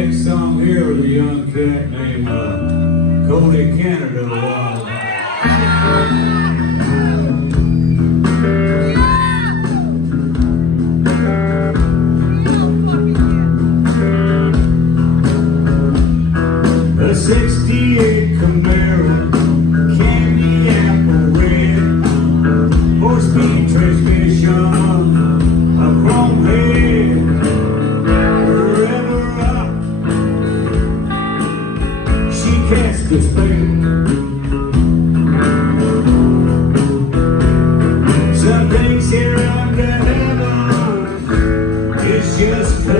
next song here with a young cat named Cody Canada. A 68 Camaro, candy apple red, 4-speed transmission, a chrome head. Cast the spell. Some things here under heaven, it's just cool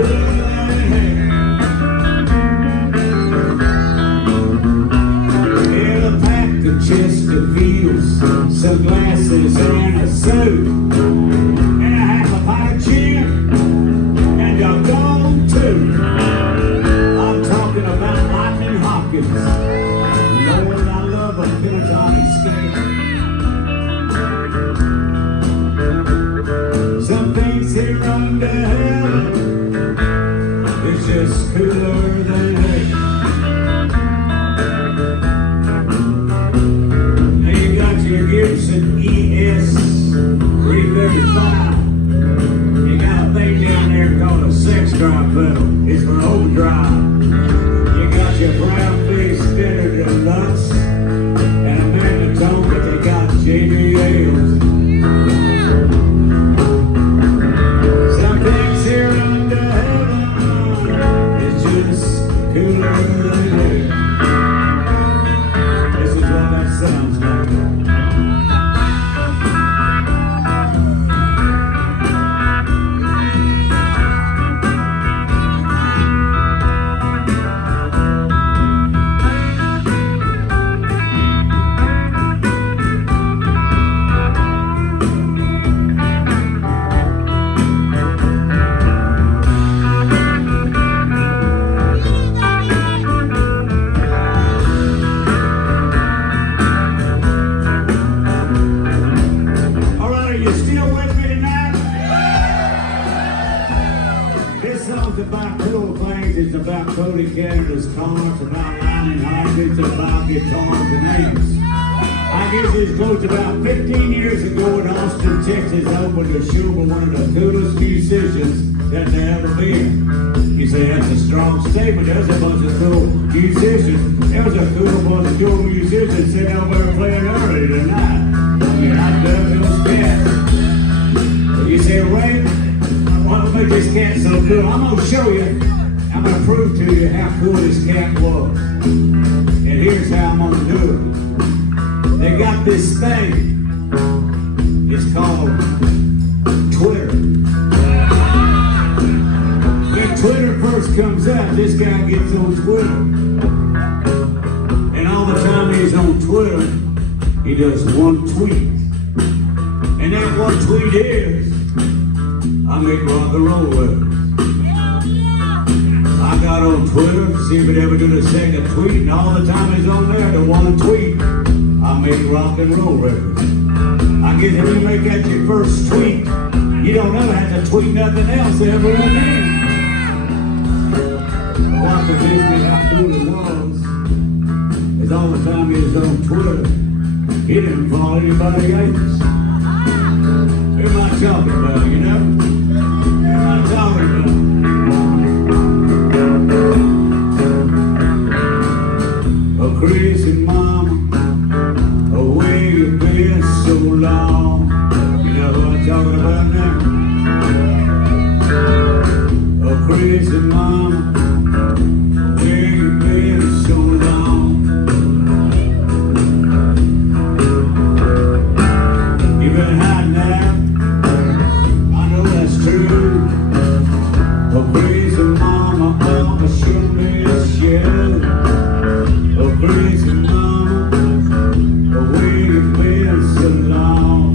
and a pack of Chesterfields, some glasses and a suit, and I have a pint of gin, and a gold too. I'm talking about Lightning Hopkins. Lord, I love a pentatonic scale. Some things here under heaven, it's just cooler than hell. Now you got your Gibson ES 335. You got a thing down there called a sex drive pedal. It's for overdrive. You got your brown face Standard Deluxe and a magnetone, but they got JBLs. Some things here under heaven, it's just cooler than hell. This is what that sounds like. It's about Cody Canada's cars, about Lightning Hopkins, about guitars and amps. I guess it's close about 15 years ago in Austin, Texas, opened a show for one of the coolest musicians that there ever been. You say that's a strong statement. There's a bunch of cool musicians. There was a cool bunch of cool musicians sitting over there playing early tonight. I mean, I love those cats. But you say, Ray, why don't make this cat so cool? I'm gonna show you. I'm going to prove to you how cool this cat was. And here's how I'm going to do it. They got this thing. It's called Twitter. When Twitter first comes out, this guy gets on Twitter. And all the time he's on Twitter, he does one tweet. And that one tweet is, I make rock and roll records. I got on Twitter to see if it ever did a second tweet, and all the time he's on there, the one tweet, I make rock and roll records. I guess if you make that your first tweet, you don't ever have to tweet nothing else ever again. What convinced me how cool it was is all the time he was on Twitter, he didn't follow anybody else. Who am I talking about, you know? Who am I talking about? Oh, Chris and Mama, oh, where you been so long? You know who I'm talking about now? Oh, Chris and Mama, where you been so long? You been hiding out? I know that's true. Oh, Chris and Mama, Mama, show me a show. Oh, crazy mama, oh, where you been so long?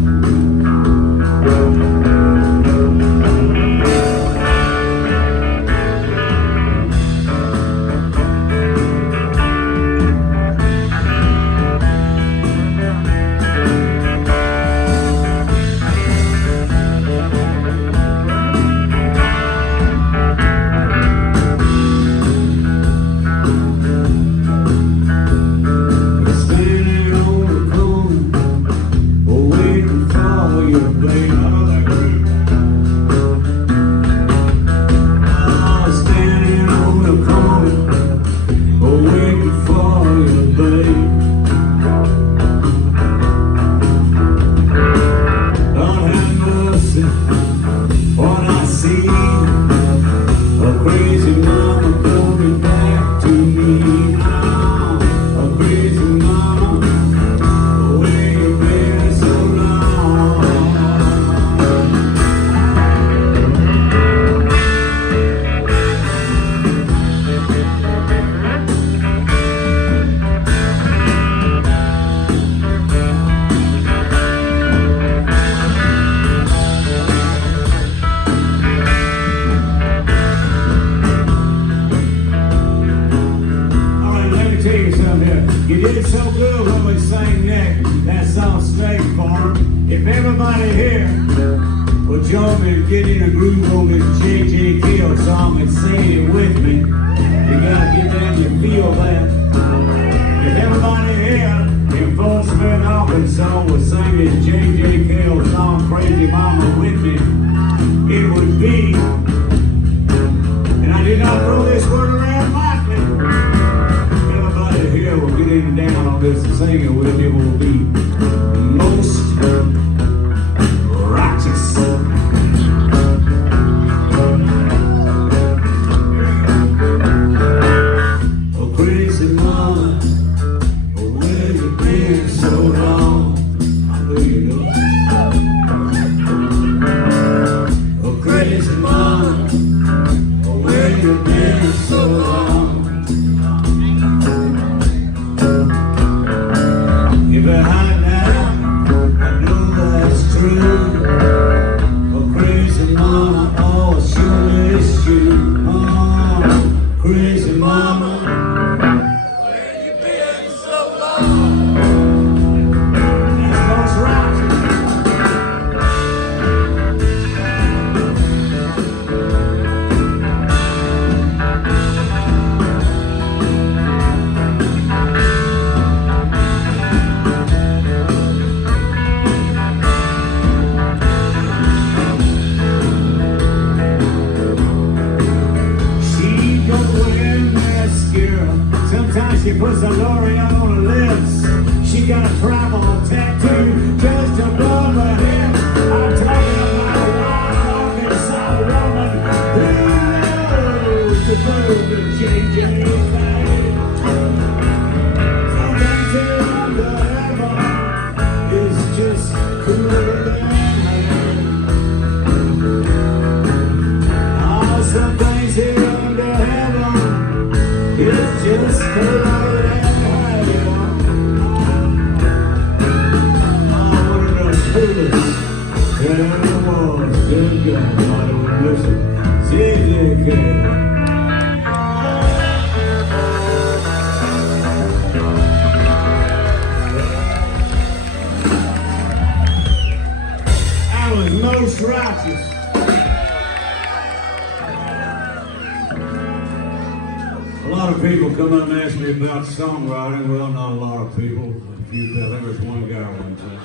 crazy mama coming back to me now. Oh, crazy mama, where you been so long? You did so good when we sang Neck, that song Snake Farm. If everybody here will join me and get in a groove on this J.J. Cale song and sing it with me, you gotta get down and feel that. If everybody here in Fort Smith, Arkansas will sing this J.J. Cale song, Crazy Mama, with me, it would be, and I did not throw this word around lightly, here we'll get in and down on this and sing it with you will be most righteous. Oh, crazy mama, oh, where you been so long? I know you know. Oh, crazy mama, oh, where you been so long? Behind now, I know that's true. Oh, crazy mama, oh, surely it's you. Oh, crazy mama, where you been so long? That's most right. Sometimes she puts a L'Oreal on her lips. She got a travel tattoo just above her head. I'm talking about a wild Arkansas woman who knows to prove the J.J. thing. Something to under heaven is just cooler than hell. Oh, some things here under heaven, it's just cooler than hell. Oh, one of those coolest. Yeah, it was. Good guy. I don't listen. J.J. I was most righteous. A lot of people come up and ask me about songwriting. Well, not a lot of people. A few people. There was one guy one time.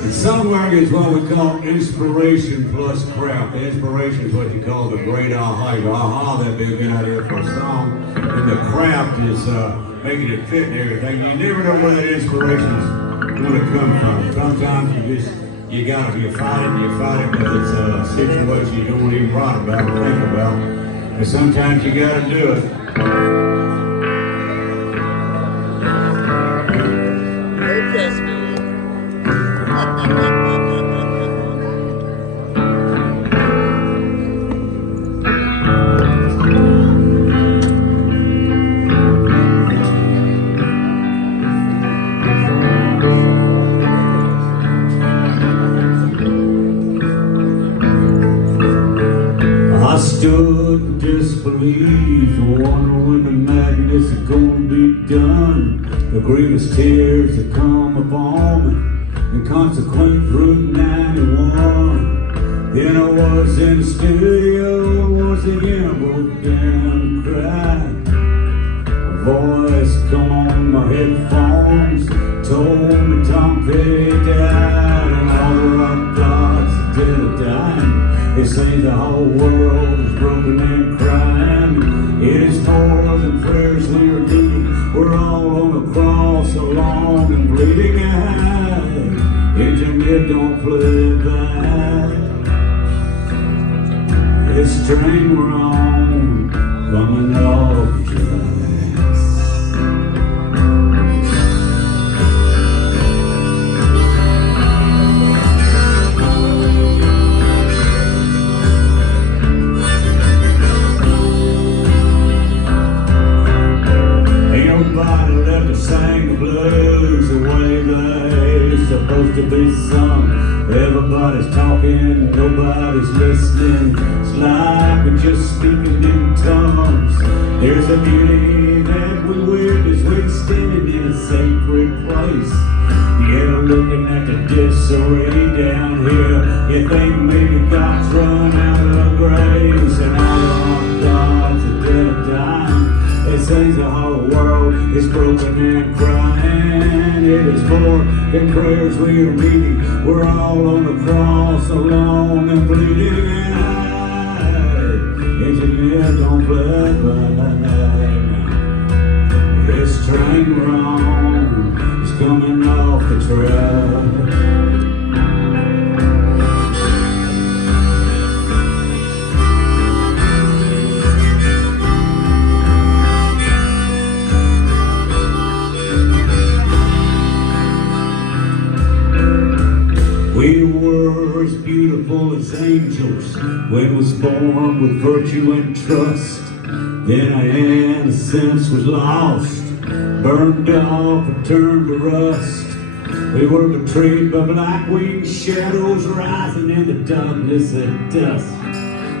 And songwriting is what we call inspiration plus craft. The inspiration is what you call the great aha. You go, aha, that'd be a good idea for a song. And the craft is making it fit and everything. You never know where that inspiration's going to come from. Sometimes you gotta be fighting because it's a situation you don't even write about or think about. And sometimes you gotta do it. Yes, man. I stood in disbelief, wondering when the madness is gonna be done. The grievous tears that come upon me, and consequent Route 91. Then I was in the studio, and once again I broke down and cried. A voice come on my headphones, told me Tom Petty died, and all the rock gods that did dying. It seems the whole world is broken and crying. It is more than prayers we are doing. We're all on the cross, alone and bleeding out. Engineer, don't play back. It's train wrong coming off the tracks. Nobody left to sing the blues the way they're supposed to be sung. Everybody's talking, nobody's listening. It's like we're just speaking in tongues. There's a beauty that we witness when standing in a sacred place. Yeah, looking at the disarray down here, you think maybe God's run out of grace, and all of God's a dead of dying. It seems the whole world is broken and crying. It is more than prayers we are needing. We're all on the cross, alone and bleeding. And I, engineer, don't play by. This train wrong is coming off the track. We were as beautiful as angels when was born with virtue and trust. Then our innocence was lost, burned off and turned to rust. We were betrayed by black winged shadows rising in the darkness and dust,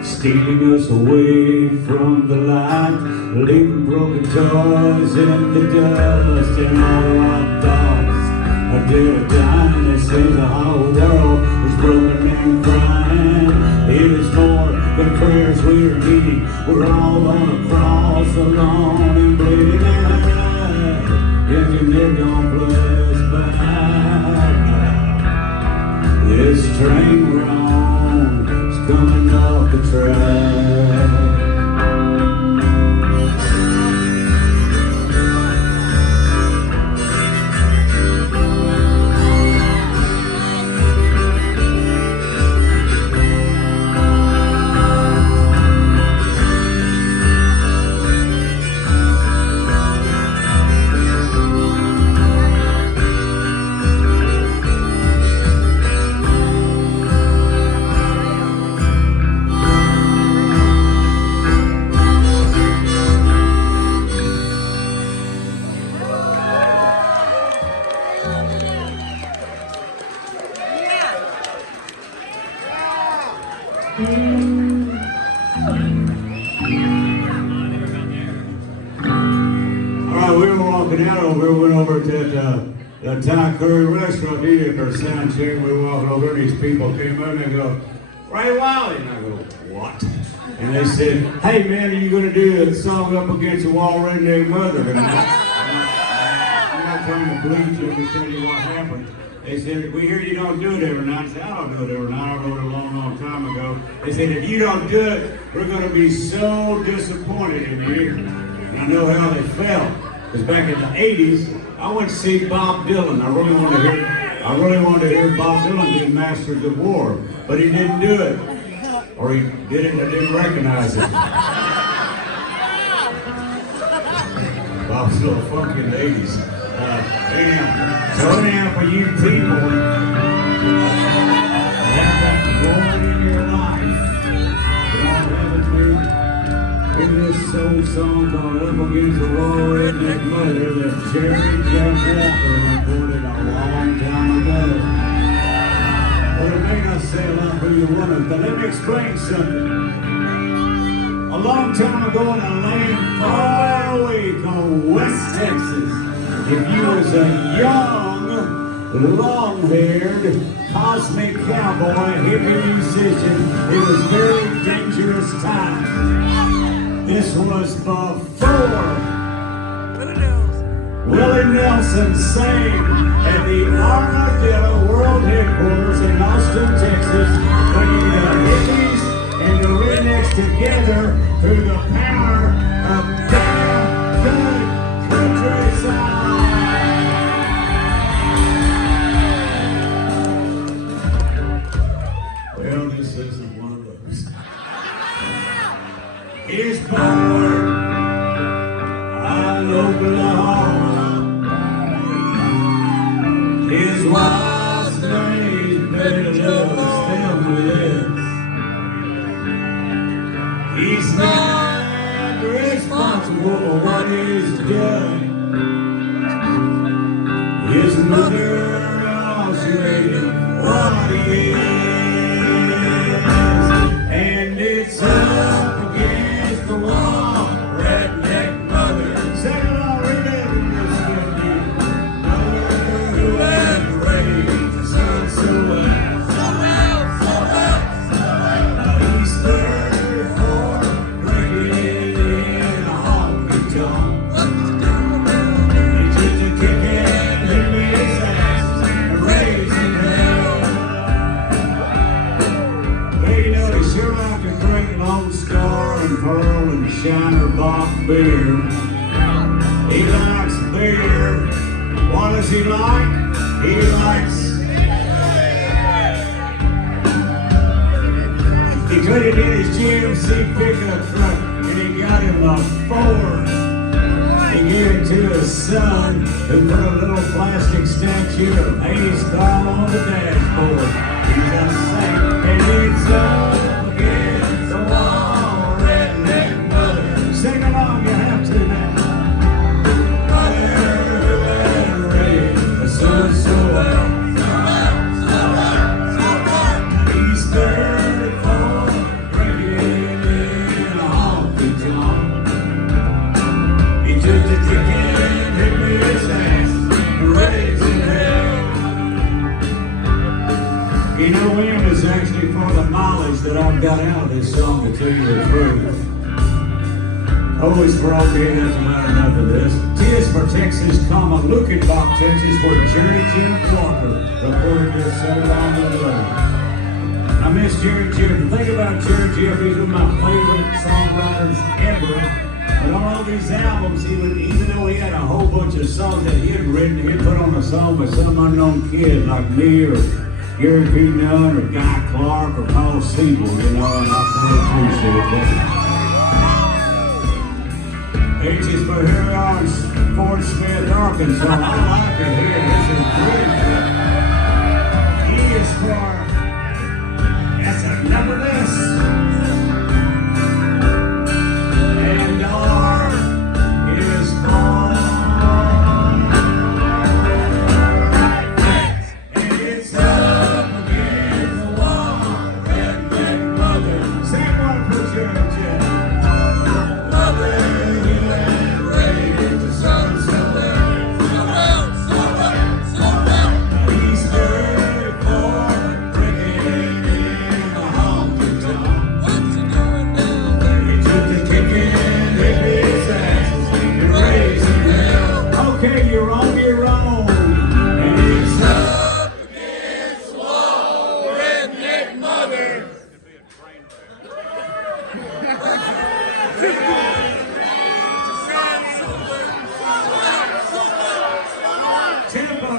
stealing us away from the light, leaving broken toys in the dust. And all our thoughts are dead or dying. It seems the whole world is broken and crying. It is more than prayers we are needing. We're all on a cross, alone and bleeding. And if you live, don't play us back now. This train wrong is coming off the track. The Thai curry restaurant, he did our sound check. We were walking over, these people came up and they go, "Ray Wylie," and I go, "What?" And they said, "Hey man, are you going to do a song up against the wall, Redneck Mother?" And I'm not trying to bleed you, I'm just telling you what happened. They said, "We hear you don't do it every night." I said, "I don't do it every night. I wrote it a long, long time ago." They said, "If you don't do it, we're going to be so disappointed in you." And I know how they felt, because back in the 80s, I went to see Bob Dylan. I really wanted to hear Bob Dylan do Masters of War, but he didn't do it. Or he did it and I didn't recognize it. Bob's a little funky in the 80s. So anyhow, for you people that have that glory in your life, God heaven me. In this soul song called Up Against the Wall, Redneck Mother, that Jerry Jeff Walker recorded a long time ago. Well, it may not say a lot who you want, but let me explain something. A long time ago in a land far away called West Texas, if you was a young, long-haired, cosmic cowboy, hippie musician, it was very dangerous times. This was before Willie Nelson sang at the Armadillo World Headquarters in Austin, Texas, bringing the hippies and the rednecks together through the power of damn good country song. Well, this isn't one of those. is born in Oklahoma. His wife's name's Betty Love, Thelma Liz. He's not responsible for what he's done. His mother also made him what he is. And it's up against the wall, redneck mother. Sing along, redneck mother who had raised a son so well. He's 34, drinking in a honky tonk. He took the ticket and hit me his ass and raised him hell. Well, you know, he sure liked to drink Lone Star and Pearl and Shiner Bock beer. He likes beer. What does he like? He likes. He traded in his GMC pickup truck and he got him a Ford. He gave it to his son who put a little plastic statue of Hades Star on the dashboard. He's a saint and it's up against the wall, redneck mother. Sing along, you have to now. Mother who had raised a son so well. He's 34, drinking in a honky tonk. He took the ticket and hit me his ass and raised in hell. You know, him is actually for the knowledge that I've got out of this song, to tell you the truth. Always for all day, doesn't matter enough of this. Tis for Texas, Looking Box, Texas, where Jerry Jim Walker recorded this so long ago. I miss Jerry Jim. Think about Jerry Jim, he's one of my favorite songwriters ever. But on all these albums, even though he had a whole bunch of songs that he had written, he'd put on a song by some unknown kid like me or Gary P. Nunn or Guy Clark or Paul Siebel, you know, and I so appreciate that. H is for here on Fort Smith, Arkansas. I like it here. This is great. E is for, that's a numberless. And R is for, and it's up against the wall, redneck mother. Say one, put your chin. Mother, you had raised a son so well. He's 34, drinking in a honky tonk. He took the ticket and hit his ass and raised him hell. Okay, you're wrong, you're wrong. And it's up against the wall, redneck mother. Tempo.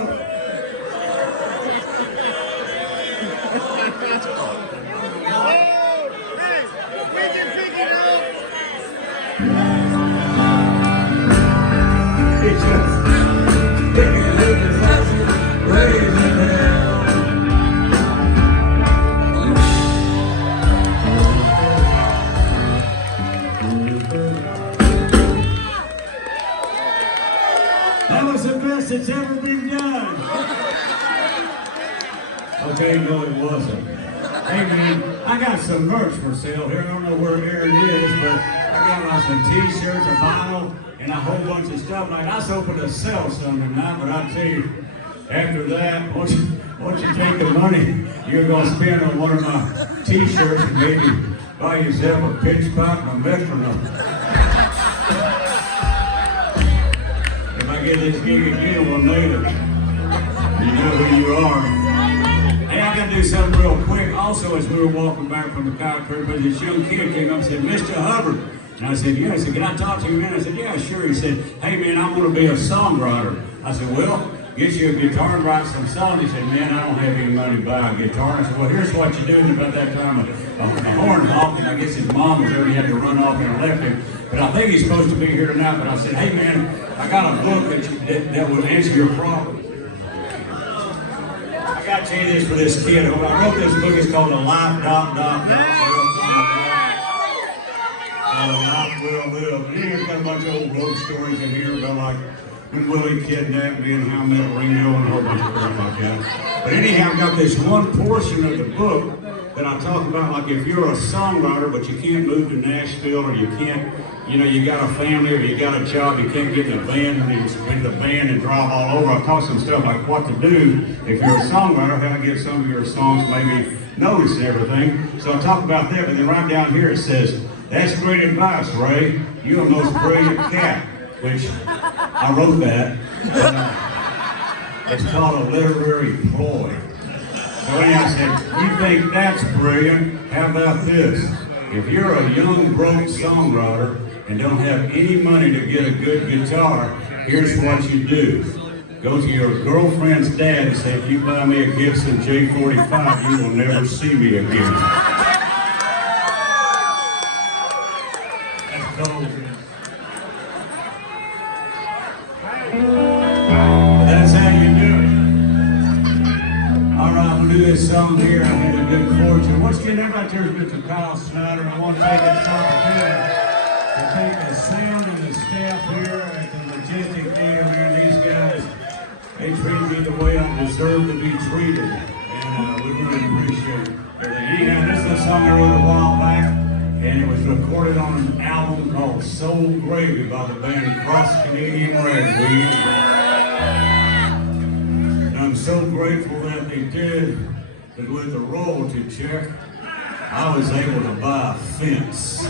It's just picking up his ass and raising hell. That was the best that's ever been done. Okay, no, it wasn't. Hey, man, I got some merch for sale here. I don't know where Aaron is, but I got some t-shirts, a vinyl, and a whole bunch of stuff. Like, I was hoping to sell some tonight, but I tell you, after that, once you take the money you're going to spend on one of my t-shirts and maybe buy yourself a pitch pipe and a metronome. If I get this gig again, we'll need it. You know who you are. Hey, I got to do something real quick. Also, as we were walking back from the cow crew, this young kid came up and said, Mr. Hubbard. And I said, yeah. He said, can I talk to you, man? I said, yeah, sure. He said, hey, man, I want to be a songwriter. I said, well, get you a guitar and write some songs. He said, man, I don't have any money to buy a guitar. I said, well, here's what you do. And about that time, a horn honk, and I guess his mom was there, and he had to run off and left him. But I think he's supposed to be here tonight. But I said, hey man, I got a book that will answer your problem. I got to tell you this for this kid. I wrote this book. It's called The Life, Life Will Live. And he's got a bunch of old road stories in here about like when Willie kidnapped me and how I met Ringo and a whole bunch of stuff like that. But anyhow, I've got this one portion of the book that I talk about, like if you're a songwriter but you can't move to Nashville, or you can't, you know, you got a family or you got a job, you can't get in a band and drive all over. I talk some stuff like what to do if you're a songwriter, how to get some of your songs maybe noticed and everything. So I talk about that, but then right down here it says, that's great advice, Ray. You're the most brilliant cat, which I wrote that. It's called a literary ploy. So anyhow, I said, you think that's brilliant? How about this? If you're a young, broke songwriter and don't have any money to get a good guitar, here's what you do. Go to your girlfriend's dad and say, if you buy me a Gibson J45, you will never see me again. That's cold. That's how you do it. All right, we'll do this song here. I had a good fortune. Once again, everybody here's Mr. Kyle Snyder. I want to take this opportunity to take the sound and the staff here at the Majestic Theater here. These guys, they treat me the way I deserve to be treated. And we really appreciate everything. Anyhow, this is a song I wrote a while back, and it was recorded on an album called Soul Gravy by the band Cross Canadian Ragweed. I'm so grateful that they did, that with the royalty check, I was able to buy a fence.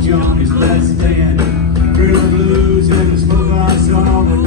Johnny's Last Stand, real blues and the smoke I saw.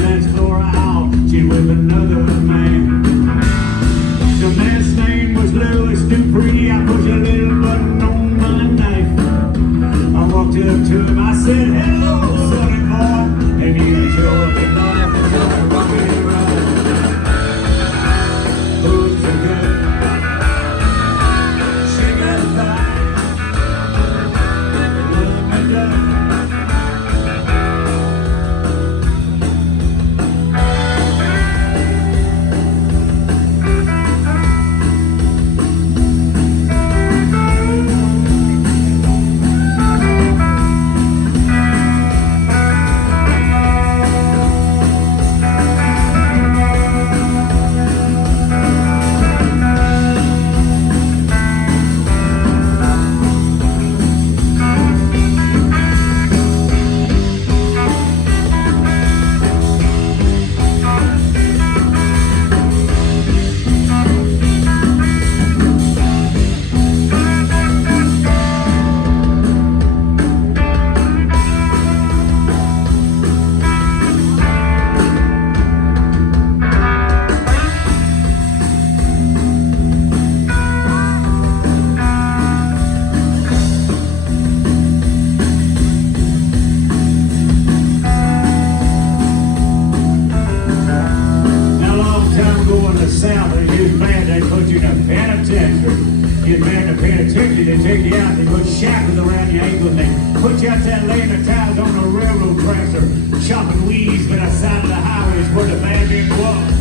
your ankles and put you out there laying the towels on the railroad tracks or chopping weeds by the side of the highways where the bad men was.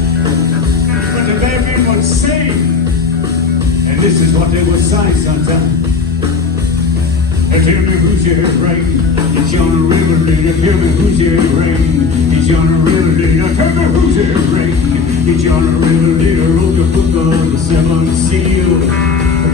But the bad men would sing. And this is what they would say sometimes. Tell me who's your rain. It's on the river leader. Tell me who's your rain. It's on the river leader. Tell me who's your rain. It's on the river leader. Wrote the book of the seven seals.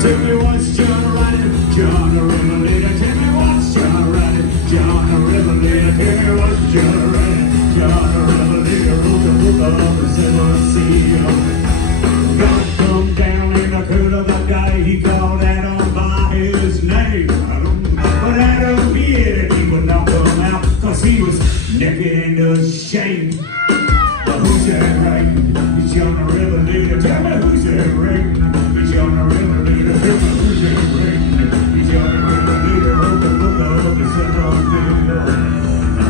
Tell me what's John writing. John the river leader. Tell me what's John writing. John the river leader. Tell me what's John writing. John the river leader. Wrote the book of the seven seals. God come down in the cool of the day. He called Adam by his name. But Adam hid and he would not come out, cause he was naked and ashamed. But who's that rain? He's John the river leader. Tell me who's that rain? He's John the river leader. Tell me who's that rain? He's John the river leader. Wrote the book of the seven seals.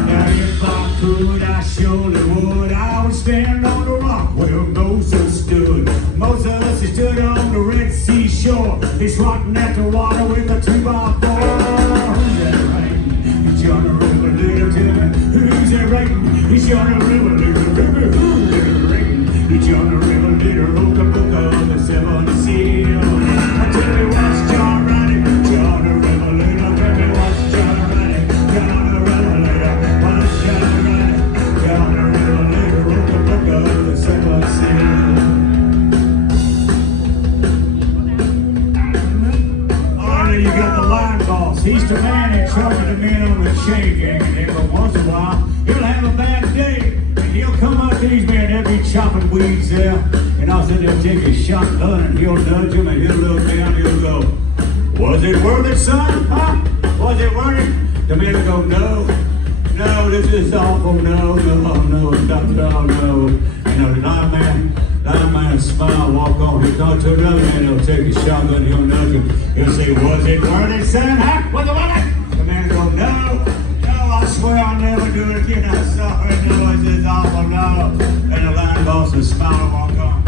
Now if I could, I surely would. I would stand on the rock where Moses stood. Moses stood on the Red Sea shore. He's swatting at the water with a 2x4. John the river leader, tell me who's that rain? He's John the river leader, who's that rain? He's John the river leader, wrote the book of the seven seals. I tell me what's John writing? John the river leader, tell me what's John writing? John the river leader, what's John writing? John the river leader, wrote the book of the seven seals. You got the line boss. He's the man in charge of the men on the chain gang. And every once in a while, he'll have a bad day. And he'll come up to these men, they'll be chopping weeds there. And all of a sudden they'll take a shotgun and he'll nudge him and he'll look down and he'll go, was it worth it, son? Huh? Was it worth it? The men will go, no, this is awful, no, no. And the line man smile, walk on. He'll go to another man, he'll take his shotgun, he'll nudge him. He'll say, was it worth it, son? Huh? Was it worth it? The man will go, no, I swear I'll never do it again. I'm sorry, no, this is awful, no. And the line boss will smile and walk on.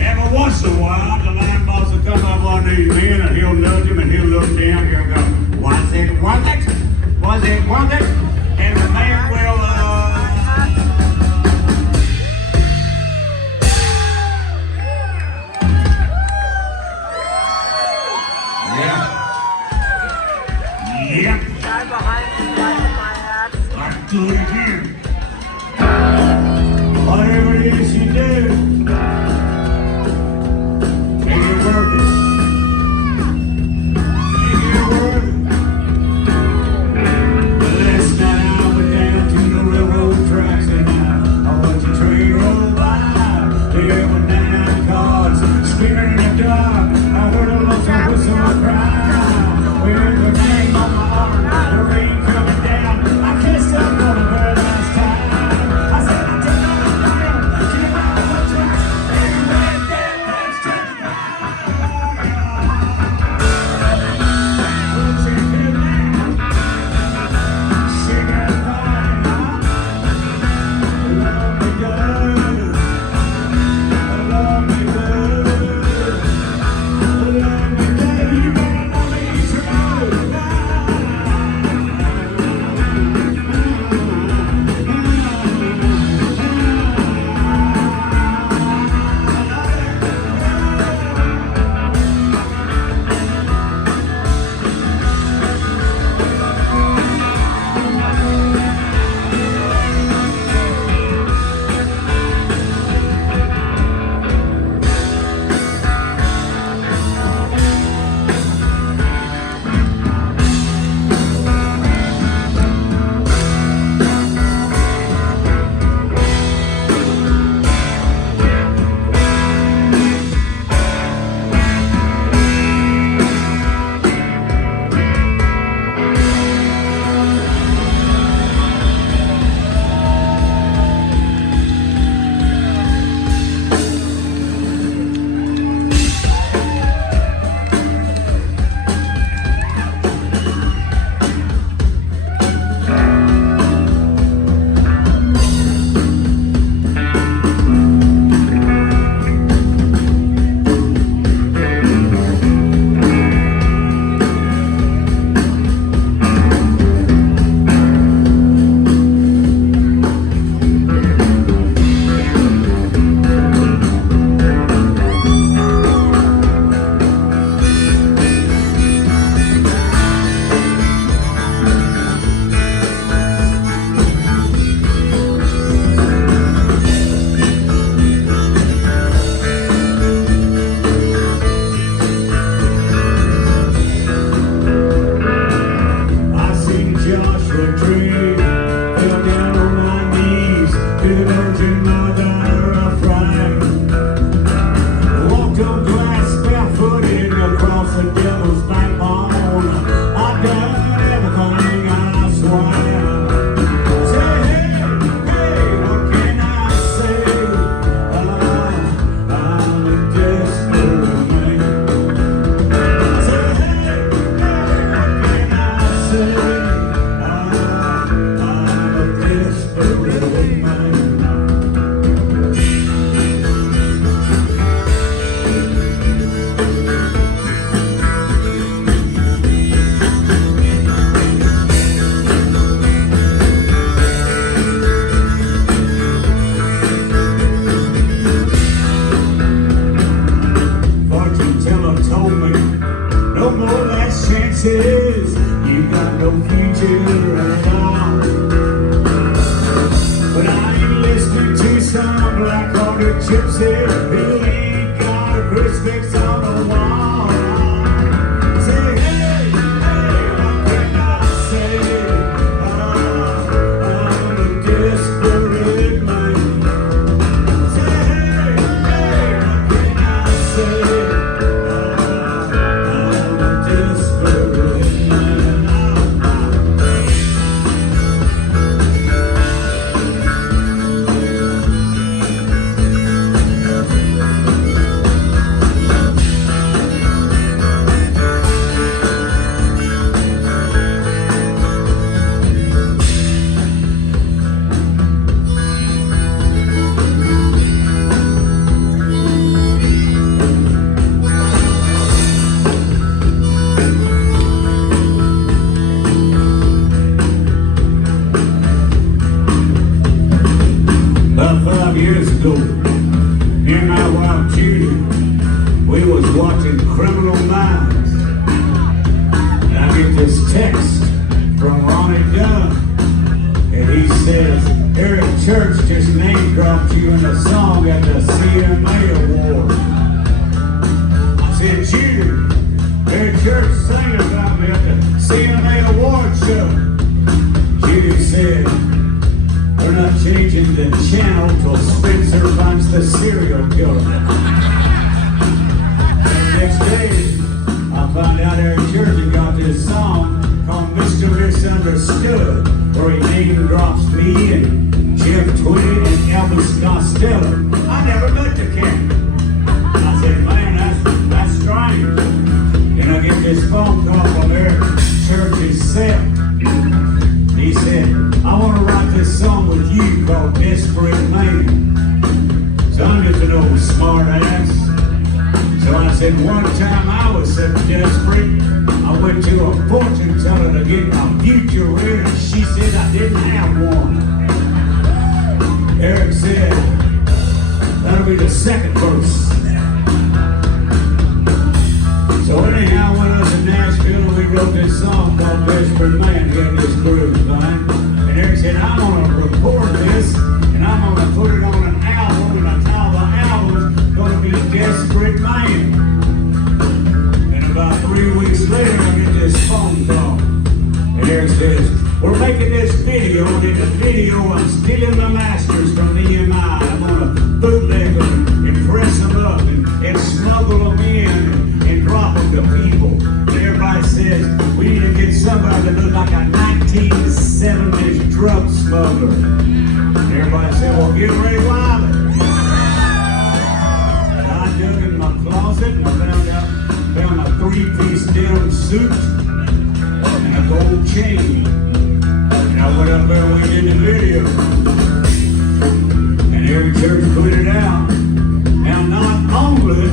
Every once in a while, the line boss will come up on these men and he'll nudge him and he'll look down here and go, was it worth it? Was it worth it? And the man will, Guy behind me got my axe. I'll do it again. Whatever it is you do, make it worth it. Make it worth it. The last night I went down to the railroad tracks and I watched a train roll by. There were 99 cars screaming in the dark. I heard a lonesome whistle cry. Where's the name on my arm? The rain coming down. I kissed up on the very last time. I said, I did not know. school. Me and my wife Judy, we was watching Criminal Minds. And I get this text from Ronnie Dunn. And he says, Eric Church just name dropped you in a song at the CMA Award. I said, Judy, Eric Church sang about me at the CMA Award show. Judy said, we're not changing the channel till Spencer finds the serial killer. The next day, I found out Eric Church got this song called Mr. Misunderstood, where he name drops me and Jeff Tweedy and Elvis Costello. I never met the cat. I said, man, that's strange. And I get this phone call from Eric Church's cell. He said, I want to write this song with you called Desperate Man. So I'm just an old smart ass. So I said, one time I was so desperate, I went to a fortune teller to get my future read, and she said I didn't have one. Eric said, that'll be the second verse. So anyhow, when I was in Nashville, we wrote this song called Desperate Man, getting this groove thing. And Eric said, I'm gonna record this, and I'm gonna put it on an album, and I title the album gonna be Desperate Man. And about 3 weeks later, I get this phone call. And Eric says, we're making this video, and in the video, I'm stealing the masters from EMI. I'm gonna bootleg them and press them up and smuggle them in and drop them to people. And everybody says, we need to get somebody that looks like a 1970s drug smuggler. And everybody said, well, get Ray Wylie. And I dug in my closet and I found a 3-piece denim suit and a gold chain. And I went up there and we did the video. And every church put it out. Now not only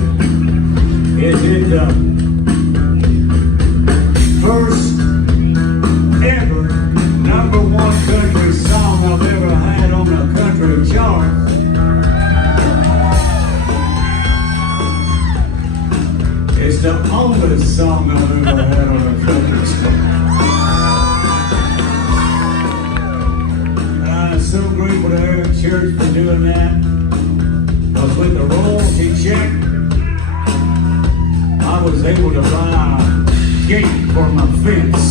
is it the first ever #1 country song I've ever had on the country chart. It's the only song I've ever had on the country chart. And I'm so grateful to Eric Church for doing that. Because with the royalty check, I was able to buy a gate for my fence.